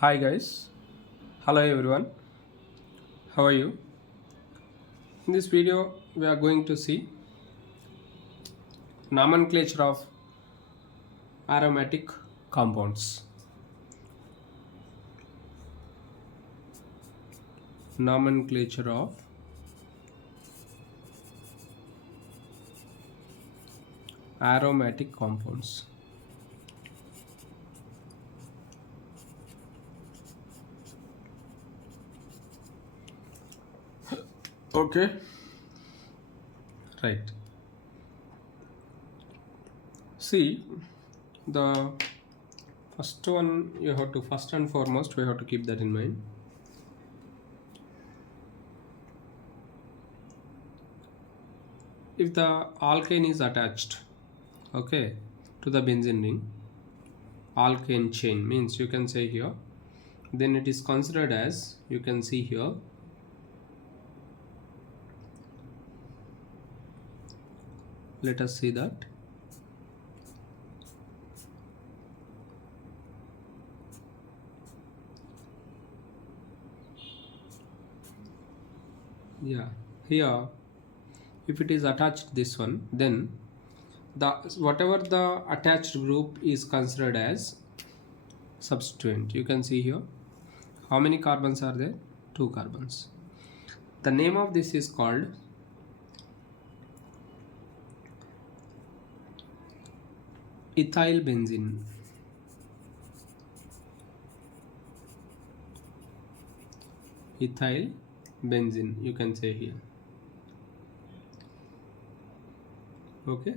Hi guys, hello everyone, how are you? In this video we are going to see nomenclature of aromatic compounds. Nomenclature of aromatic compounds. Okay, right. See, the first one you have to first and foremost we have to keep that in mind. If the alkane is attached, okay, to the benzene ring, alkane chain means you can say here, then it is considered as, you can see here, let us see that. Yeah, here if it is attached this one, then the whatever the attached group is considered as substituent. You can see here how many carbons are there? 2 carbons. The name of this is called ethyl benzene. Ethyl benzene, you can say here. Okay,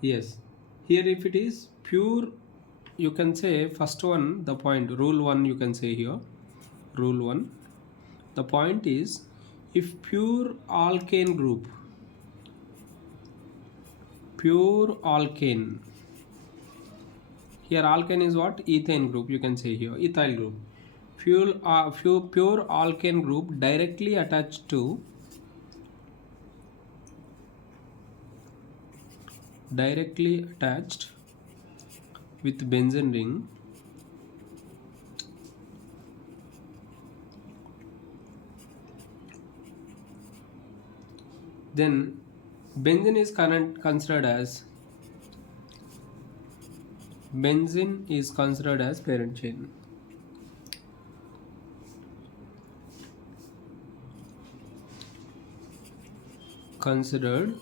yes, here if it is pure, you can say first one, the point, rule 1, you can say here, rule 1, the point is, if pure alkane group, pure alkane, here alkane is what? Ethane group, you can say here, ethyl group, pure alkane group directly attached to with benzene ring, then benzene is considered as parent chain. Considered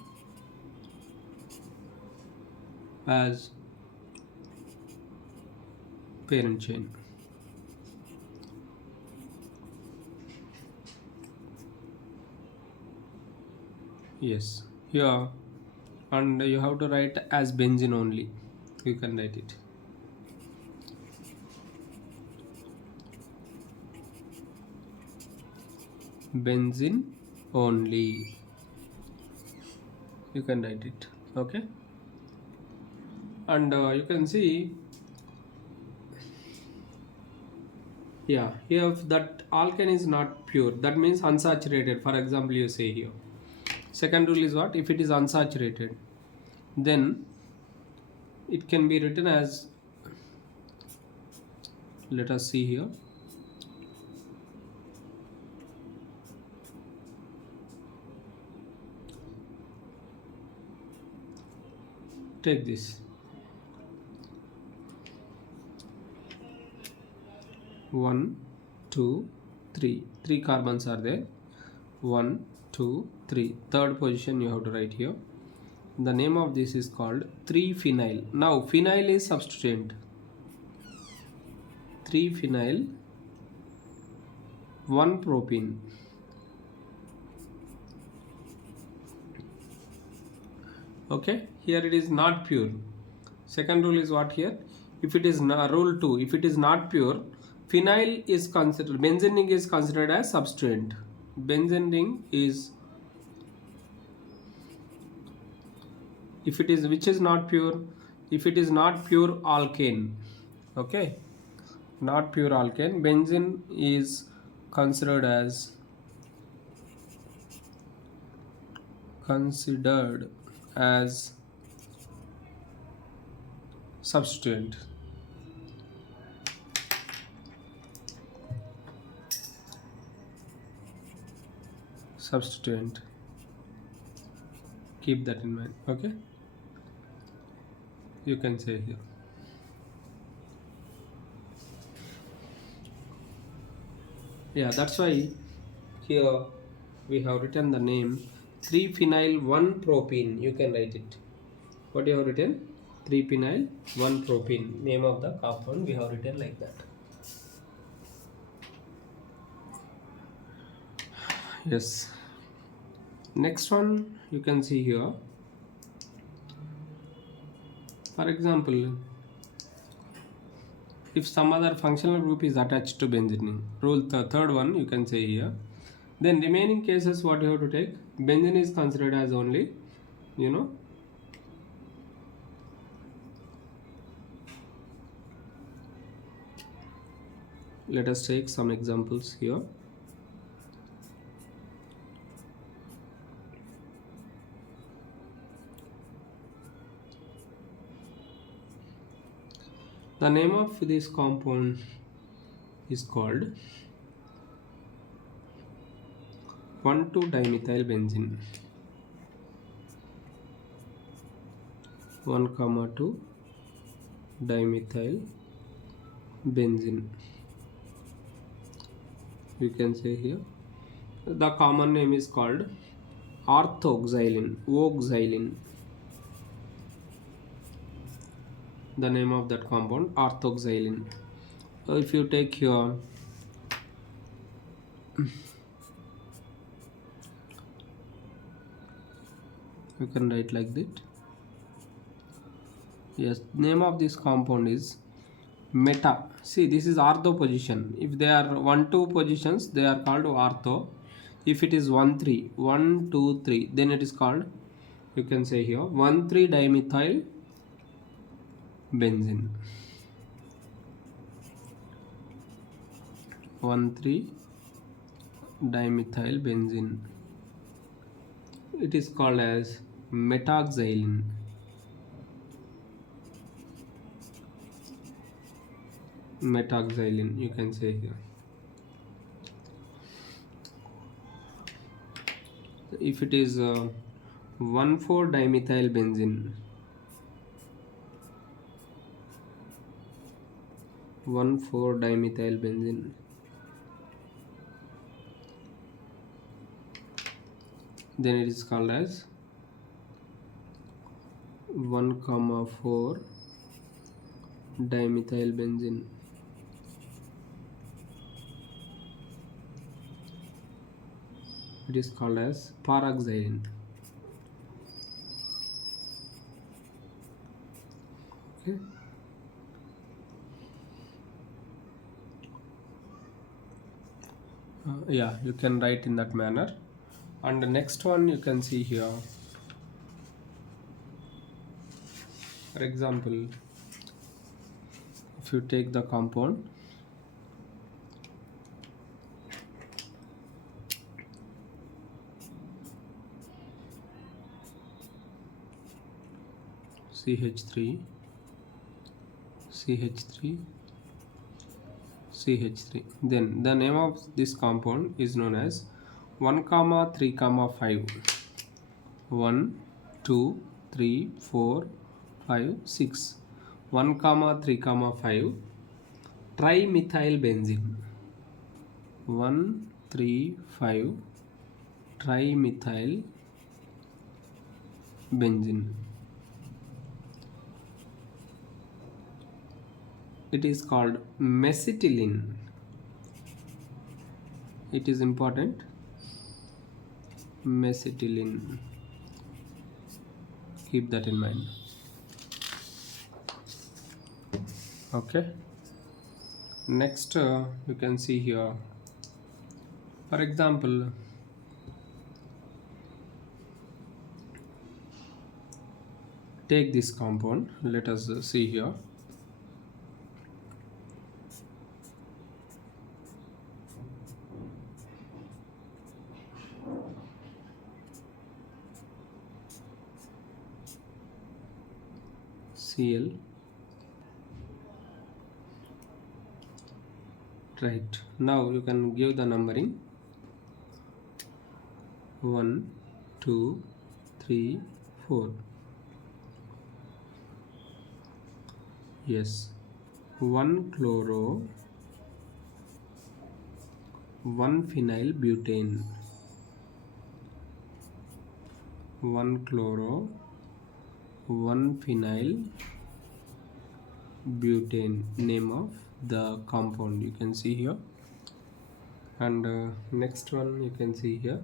as parent chain. Yes, here, and you have to write as benzene only. You can write it. Benzene only. You can write it. Okay, and you can see, yeah, here if that alkane is not pure, that means unsaturated. For example, you say here. Second rule is what? If it is unsaturated, then it can be written as, let us see here, take this 1 2 3, 3 carbons are there, 1 2 3, third position you have to write here. The name of this is called 3-phenyl. Now phenyl is substituent, 3-phenyl 1-propene. Okay, here it is not pure. Second rule is what here? If it is rule 2, if it is not pure, phenyl is considered, benzene ring is considered as substituent. Benzene ring is, if it is, which is not pure, if it is not pure alkane, okay, not pure alkane, benzene is considered as substituent. Substituent, keep that in mind. Okay, you can say here. Yeah, that's why here we have written the name 3-phenyl 1-propene. You can write it. What you have written? 3-phenyl 1-propene. Name of the compound we have written like that. Yes. Next one you can see here. For example, if some other functional group is attached to benzene, the third one you can say here. Then remaining cases, what you have to take? Benzene is considered as only, let us take some examples here. The name of this compound is called 1,2-dimethylbenzene. 1,2-dimethylbenzene. You can say here. The common name is called orthoxylene, oxylene. The name of that compound, orthoxylene. So if you take here, you can write like that. Yes, name of this compound is meta. See, this is ortho position. If they are 1-2 positions, they are called ortho. If it is 1-3, 1-2-3, then it is called, you can say here, 1,3-dimethyl benzene. 1,3-dimethyl benzene. It is called as metaxylene. Metaxylene, you can say here. If it is 1,4-dimethyl benzene, 1,4-dimethyl benzene, then it is called as 1,4-dimethyl benzene. It is called as paraxylene. Okay. Yeah, you can write in that manner. And the next one you can see here. For example, if you take the compound CH3, CH3, CH3, then the name of this compound is known as 1,3,5. 1, 2, 3, 4, 5, 6. 1,3,5 trimethylbenzene. 1, 3, 5 trimethylbenzene. It is called mesitylene. It is important. Mesitylene. Keep that in mind. Okay. Next, you can see here. For example, take this compound. Let us see here. Cl Right. Now you can give the numbering 1, 2, 3, 4. Yes. 1 chloro, 1 phenyl butane. 1 chloro, 1 phenyl butane, name of the compound you can see here. And next one you can see here.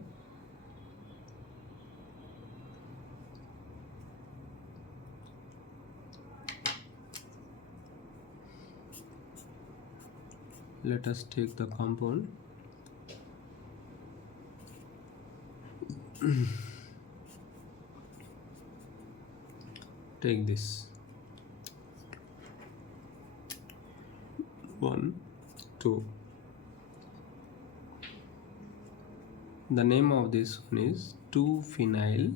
Let us take the compound. Take this 1, 2. The name of this one is 2-phenyl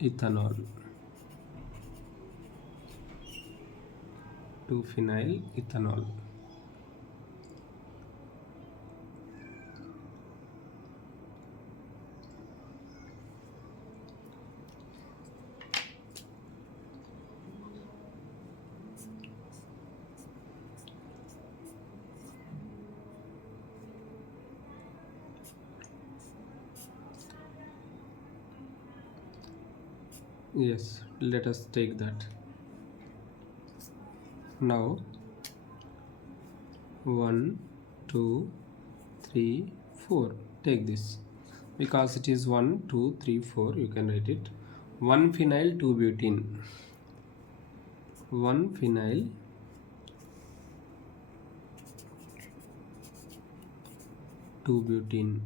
ethanol. 2-phenyl ethanol. Yes, let us take that. Now 1, 2, 3, 4. Take this. Because it is 1, 2, 3, 4, you can write it. 1 phenyl 2 butene. 1 phenyl 2 butene.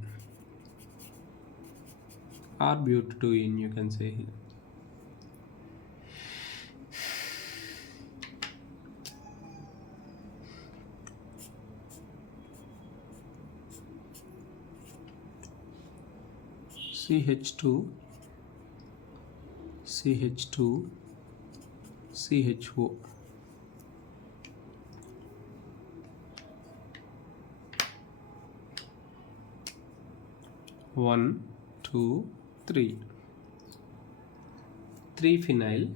Or butene you can say here. CH2, CH2, CHO. 1, 2, 3. 3-phenyl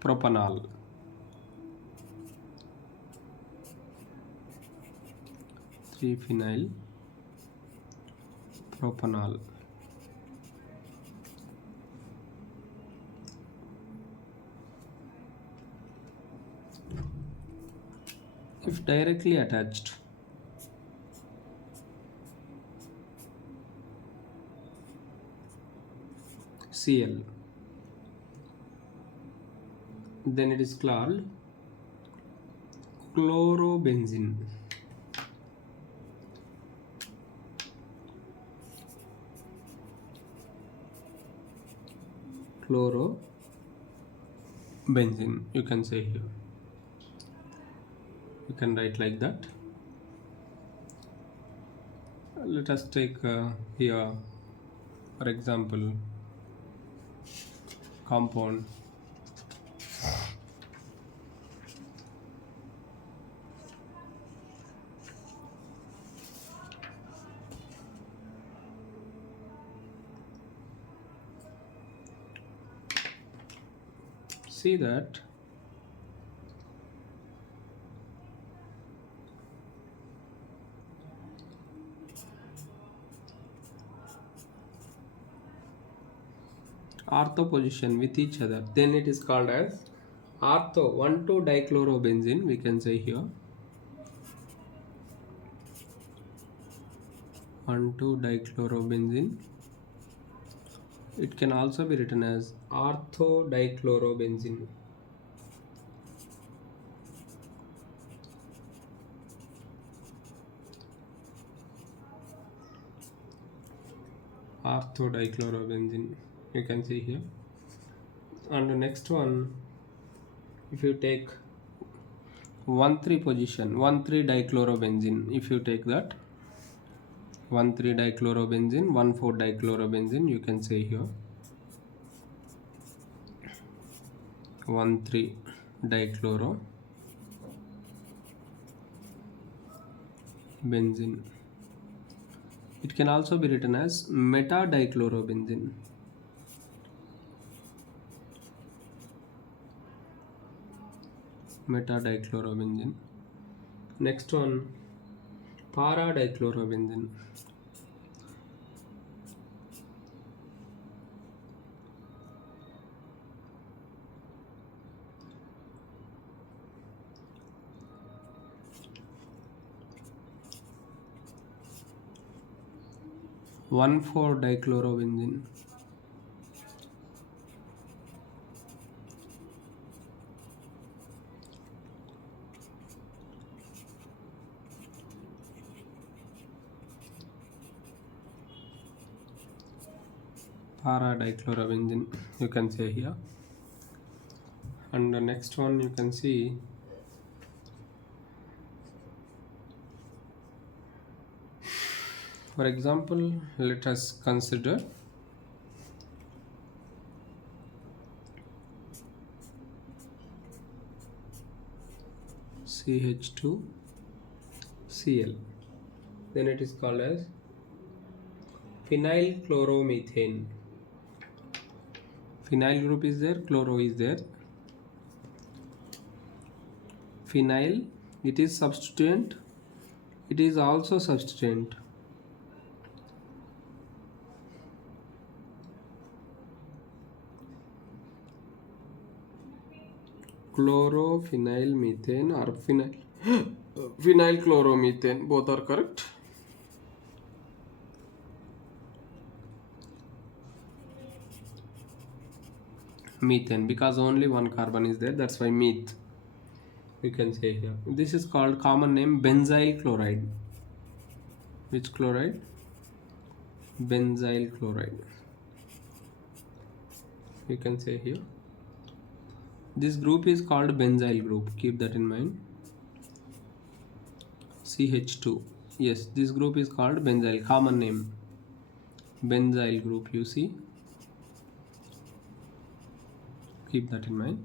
propanol. 3-phenyl propanol. If directly attached, Cl, then it is called chlorobenzene. Chlorobenzene, you can say here. You can write like that. Let us take here, for example, compound. See that ortho position with each other, then it is called as ortho 1,2-dichlorobenzene, we can say here. 1,2-dichlorobenzene. It can also be written as ortho-dichlorobenzene. Ortho-dichlorobenzene, you can see here. And the next one, if you take 1,3 position, 1,3-dichlorobenzene, if you take that 1,3-dichlorobenzene, 1,4-dichlorobenzene, you can say here 1,3-dichloro, benzene. It can also be written as meta-dichlorobenzene. Meta-dichlorobenzene. Next one, para-dichlorobenzene. One 4-dichlorobenzene. Para-dichlorobenzene, you can say here. And the next one you can see for example, let us consider CH2Cl. Then it is called as phenyl chloromethane. Phenyl group is there, chloro is there. Phenyl, it is substituent, it is also substituent. Chlorophenyl methane or phenyl chloromethane, both are correct. Methane, because only one carbon is there, that's why meth, you can say here. This is called common name benzyl chloride. Which chloride? Benzyl chloride, you can say here. This group is called benzyl group, keep that in mind. CH2, yes, this group is called benzyl, common name benzyl group, you see, keep that in mind.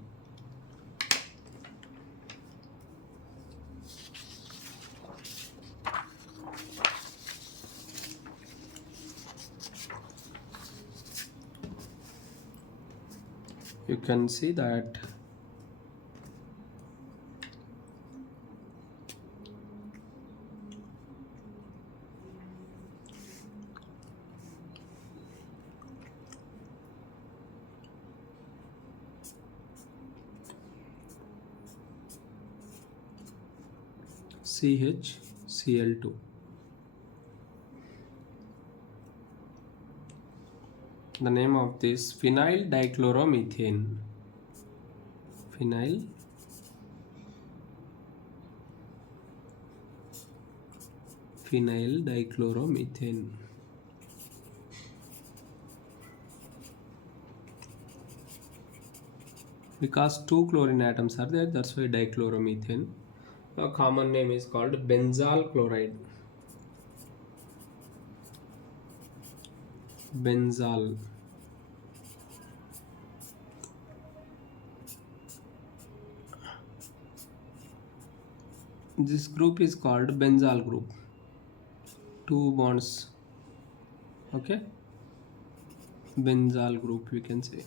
You can see that CHCl2. The name of this phenyl dichloromethane. Phenyl dichloromethane. Because two chlorine atoms are there, that's why dichloromethane. The common name is called benzyl chloride. Benzyl. This group is called benzyl group. Two bonds. Okay. Benzyl group, we can say.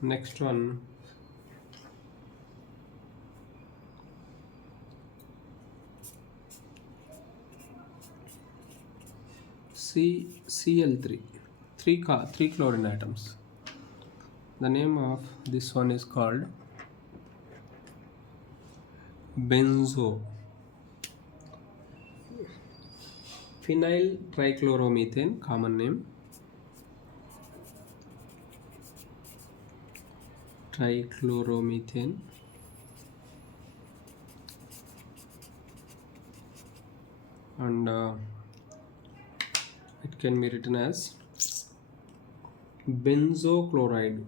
Next one, Cl3, three chlorine atoms. The name of this one is called benzo. Phenyl trichloromethane, common name. Trichloromethane. And it can be written as benzochloride.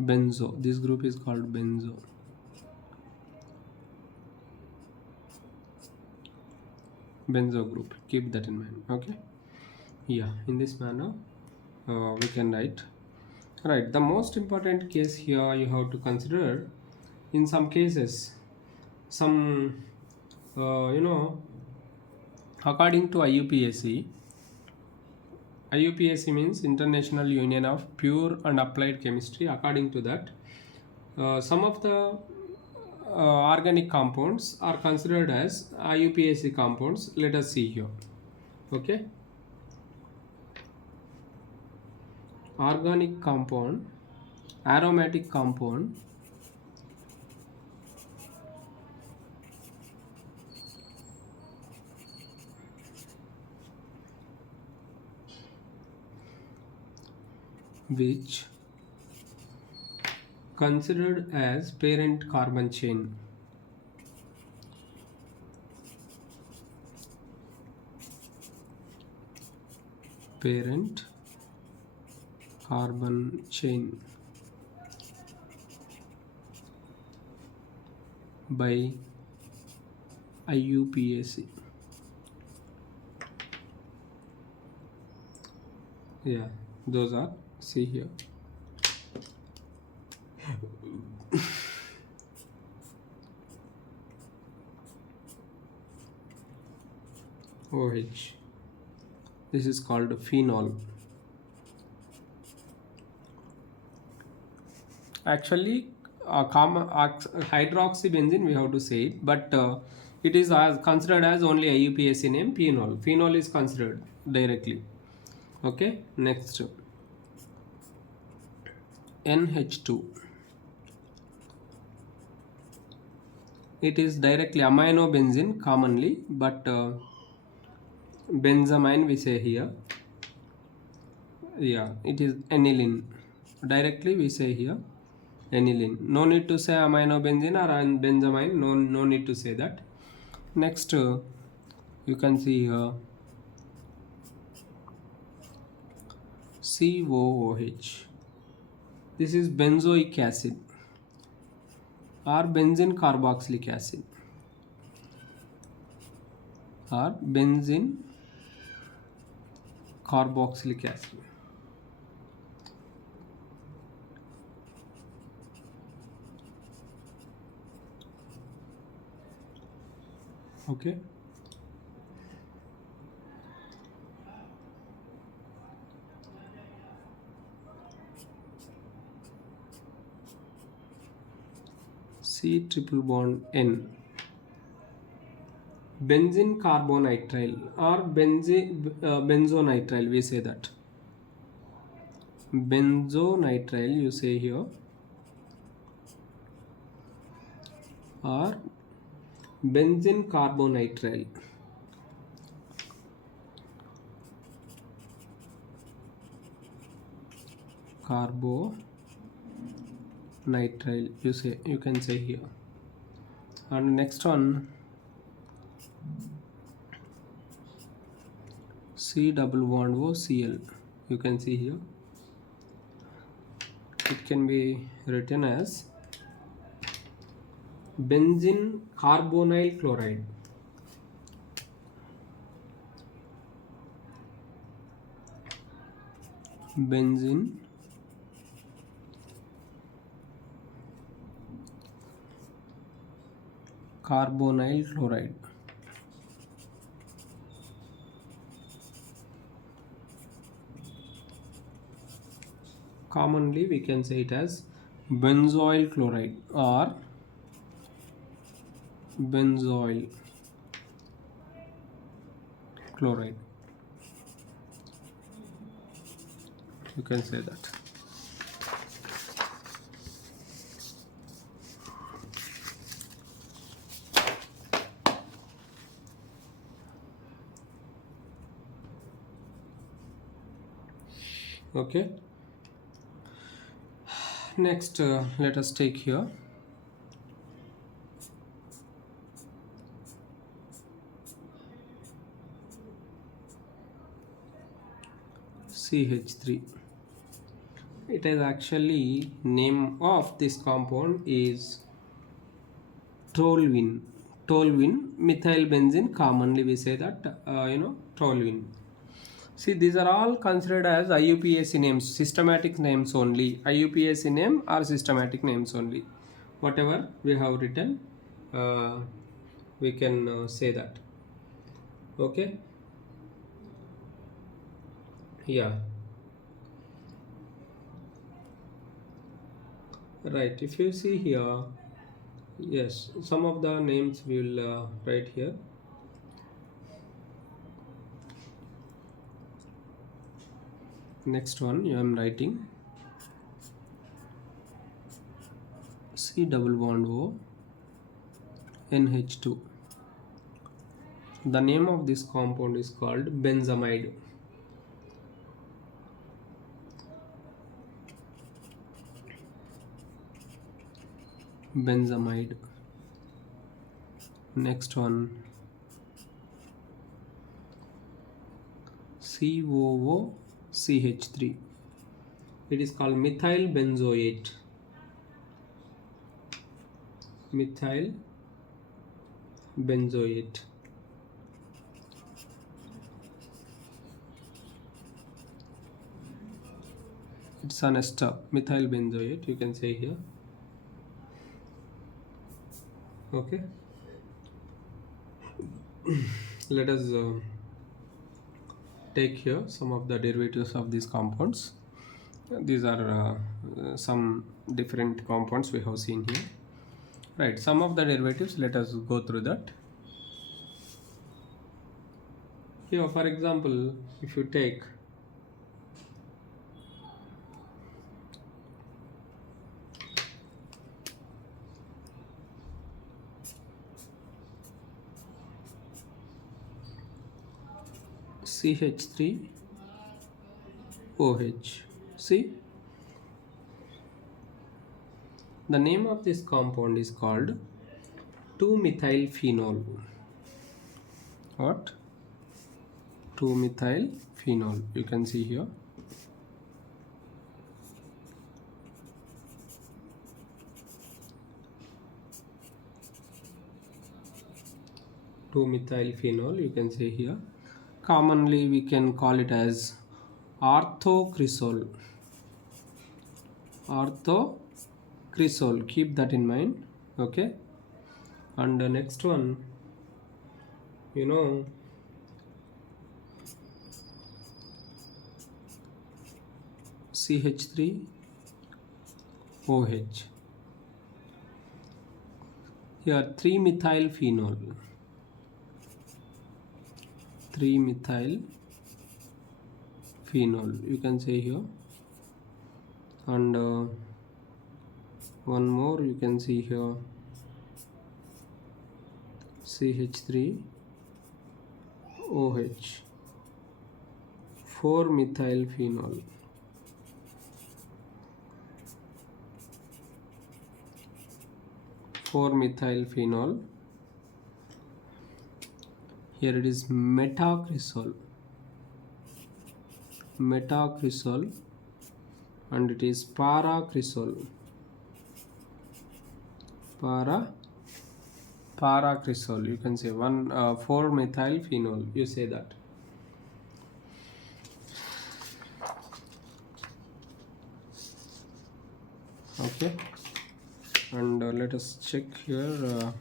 benzo. This group is called benzo. Benzo group, keep that in mind. Okay, yeah, in this manner we can write. Right, the most important case here you have to consider, in some cases, some according to IUPAC means International Union of Pure and Applied Chemistry. According to that, some of the organic compounds are considered as IUPAC compounds. Let us see here. Okay, organic compound, aromatic compound, which considered as parent carbon chain. Parent carbon chain by IUPAC. Yeah, those are, see here. OH. This is called phenol. Actually, hydroxybenzene we have to say it, but it is considered as only IUPAC name phenol. Phenol is considered directly. Okay, next NH2. It is directly aminobenzene commonly, but benzamine we say here. Yeah, it is aniline. Directly we say here aniline. No need to say aminobenzene or benzamine. No need to say that. Next, you can see here COOH. This is benzoic acid or benzene carboxylic acid or benzene carboxylic acid. Okay. C triple bond N. Benzene carbonitrile or benzonitrile, we say that. Benzonitrile you say here, or benzene carbonitrile. Carbonitrile you can say here. And next one, C double bond O Cl, you can see here. It can be written as benzene carbonyl chloride. Benzene carbonyl chloride. Commonly we can say it as benzoyl chloride or benzoyl chloride. You can say that. Okay. Next, let us take here CH3. it is actually name of this compound is toluene. Toluene methyl benzene, commonly we say that toluene. See, these are all considered as IUPAC names, systematic names only. IUPAC name or systematic names only. Whatever we have written, we can say that. Okay. Yeah. Right. If you see here, yes, some of the names we will write here. Next one, I am writing C double bond O NH2. The name of this compound is called benzamide. Benzamide. Next one, COOCH3. It is called methyl benzoate. Methyl benzoate. It's an ester, methyl benzoate, you can say here. Okay. Let us take here some of the derivatives of these compounds. These are some different compounds we have seen here. Right, some of the derivatives, let us go through that. Here, for example, if you take CH3OH. See, the name of this compound is called 2-methylphenol. What? 2-methylphenol. You can see here. Two-methylphenol. You can see here. Commonly, we can call it as orthocresol. Orthocresol. Keep that in mind. Okay. And the next one, CH3OH. Here 3-methylphenol. 3-methylphenol. You can say here. And one more you can see here. CH3OH. 4-methylphenol. Here it is metacresol, and it is paracresol, paracresol. You can say 4-methylphenol. You say that. Okay, and let us check here.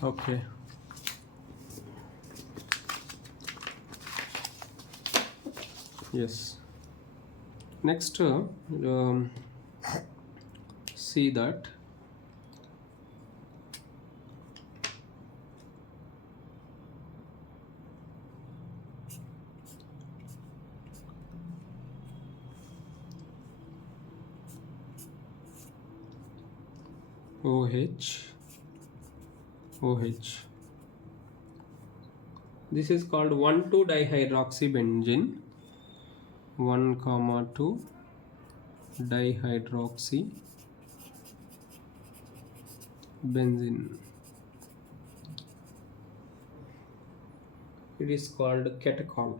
Okay. Yes. Next, see that OH. This is called 1,2-dihydroxybenzene. 1,2-dihydroxy benzene. It is called catechol.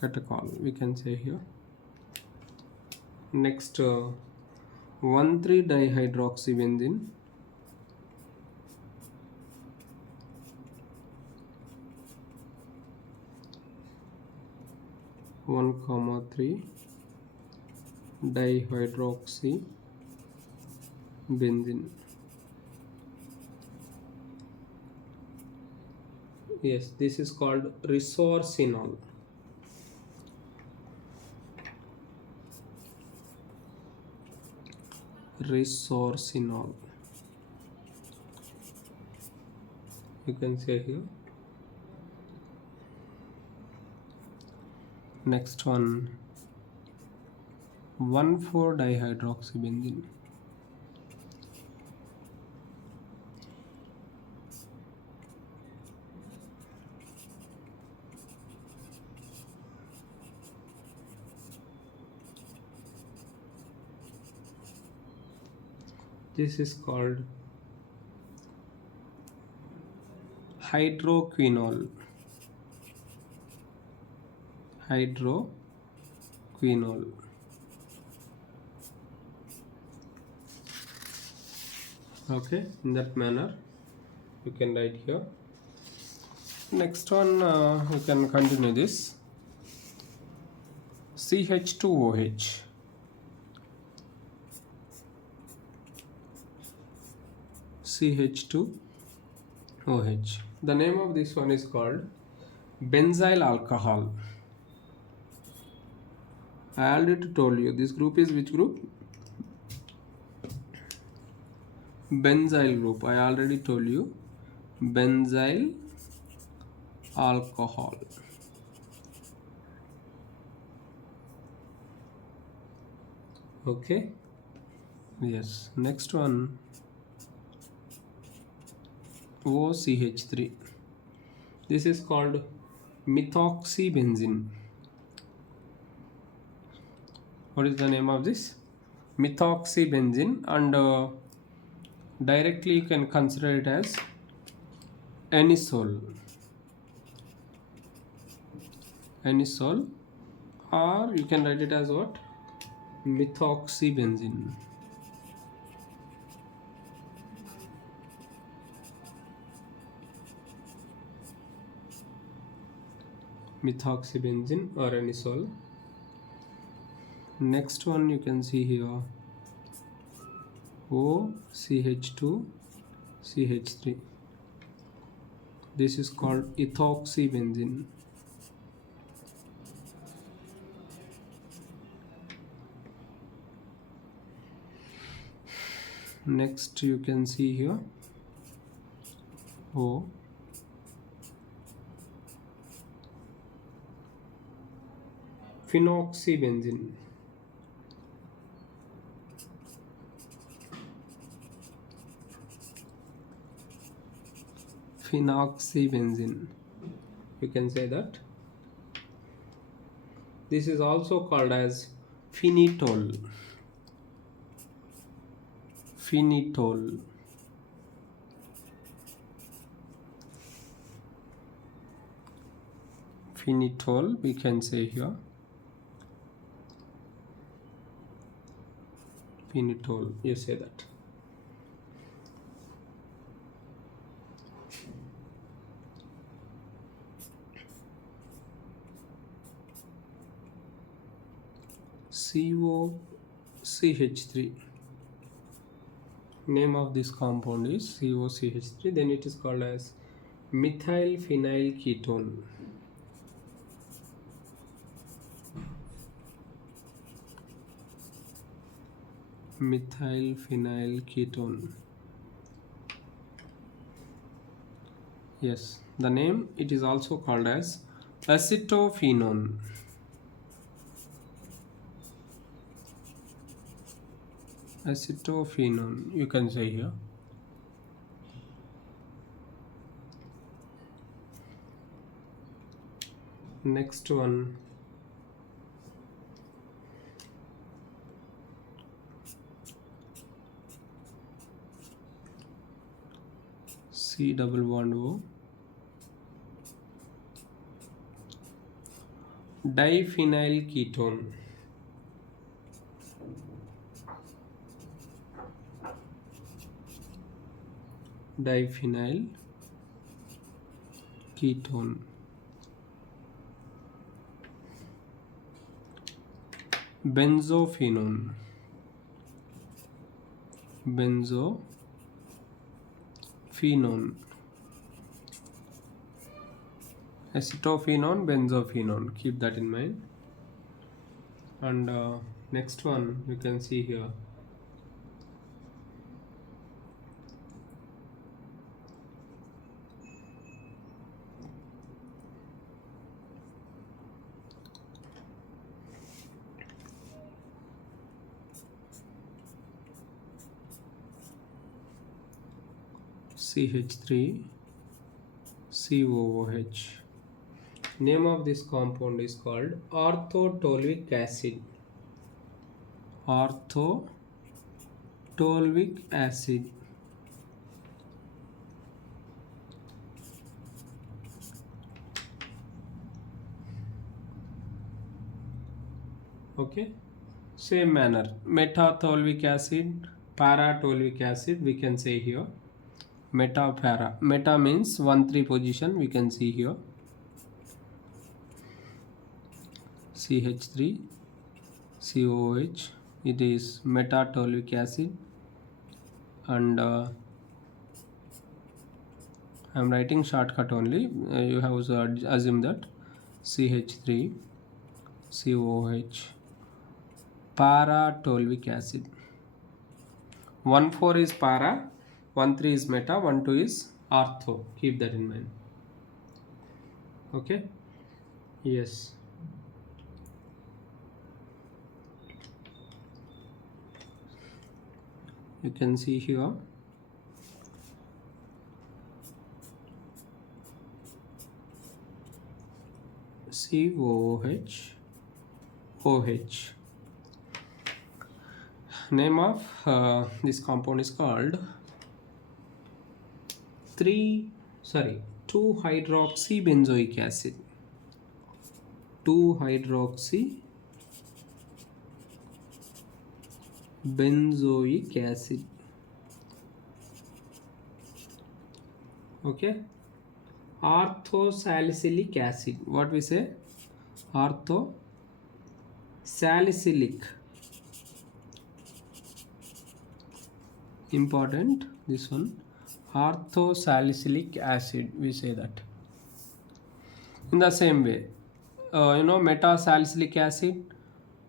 Catechol, we can say here. Next, 1,3-dihydroxybenzene. 1,3 dihydroxybenzene. Yes, this is called resorcinol. Resorcinol, you can say here. Next one, 1,4-dihydroxybenzene. This is called hydroquinol. Hydroquinol. Okay, in that manner you can write here. Next one, you can continue this. CH2OH. CH2OH. The name of this one is called benzyl alcohol. I already told you this group is which group? Benzyl group. I already told you benzyl alcohol. Okay. Yes. Next one, OCH3. This is called methoxybenzene. What is the name of this? Methoxybenzene, and directly you can consider it as anisole. Anisole, or you can write it as what? Methoxybenzene. Methoxybenzene or anisole. Next one you can see here, OCH2CH3. This is called ethoxybenzene. Next you can see here, O phenoxybenzene. Phenoxybenzene, you can say that. This is also called as phenitol. Phenitol. Phenitol, we can say here. Phenitol, you say that. COCH3. Name of this compound is COCH3. Then it is called as methyl phenyl ketone. Methyl phenyl ketone. Yes, the name, it is also called as acetophenone. Acetophenone, you can say here. Next one, C double bond O, diphenyl ketone, diphenyl ketone, benzophenone, benzophenone, acetophenone, benzophenone, keep that in mind. And next one you can see here, CH3 COOH. Name of this compound is called orthotolvic acid. Orthotolvic acid. Okay, same manner, metatolvic acid, paratolvic acid, we can say here. Meta means 1,3 position, we can see here. CH3 COOH, it is metatolvic acid, and I am writing shortcut only. You have to assume that CH3 COOH, paratolvic acid. 1,4 is para, 1,3 is meta, 1,2 is ortho. Keep that in mind. Okay. Yes. You can see here. COOH OH. Name of this compound is called 2-hydroxybenzoic acid. 2-hydroxybenzoic acid. Okay. Orthosalicylic acid. What we say? Orthosalicylic. Important, this one. Orthosalicylic acid, we say that. In the same way, metasalicylic acid,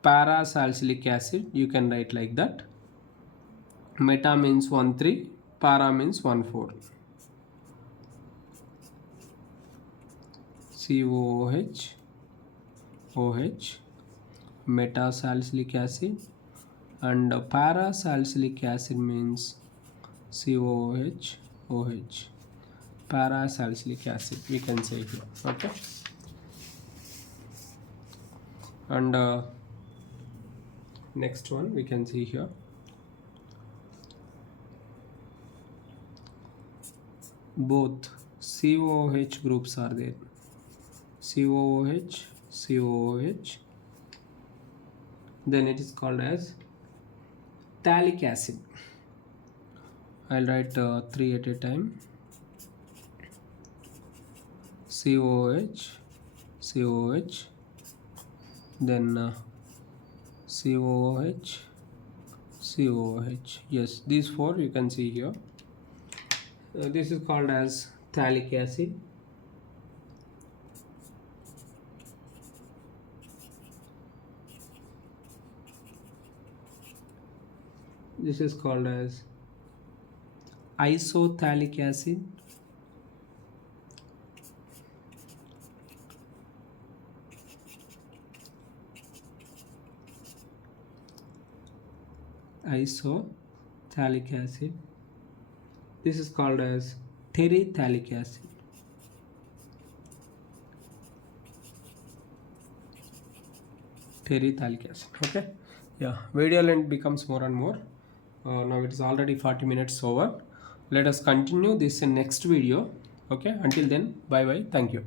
parasalicylic acid, you can write like that. Meta means 1,3, para means 1,4. COOH OH, metasalicylic acid, and parasalicylic acid means COOH OH, parasalicylic acid, we can say here. Okay. And next one we can see here, both COOH groups are there. COOH, then it is called as phthalic acid. I'll write 3 at a time. COOH, then COOH. Yes, these 4 you can see here. This is called as phthalic acid. This is called as isophthalic acid. Isophthalic acid. This is called as terephthalic acid. Terephthalic acid. Okay. Yeah. Video length becomes more and more. Now it is already 40 minutes over. Let us continue this in next video. Okay, until then, bye bye, thank you.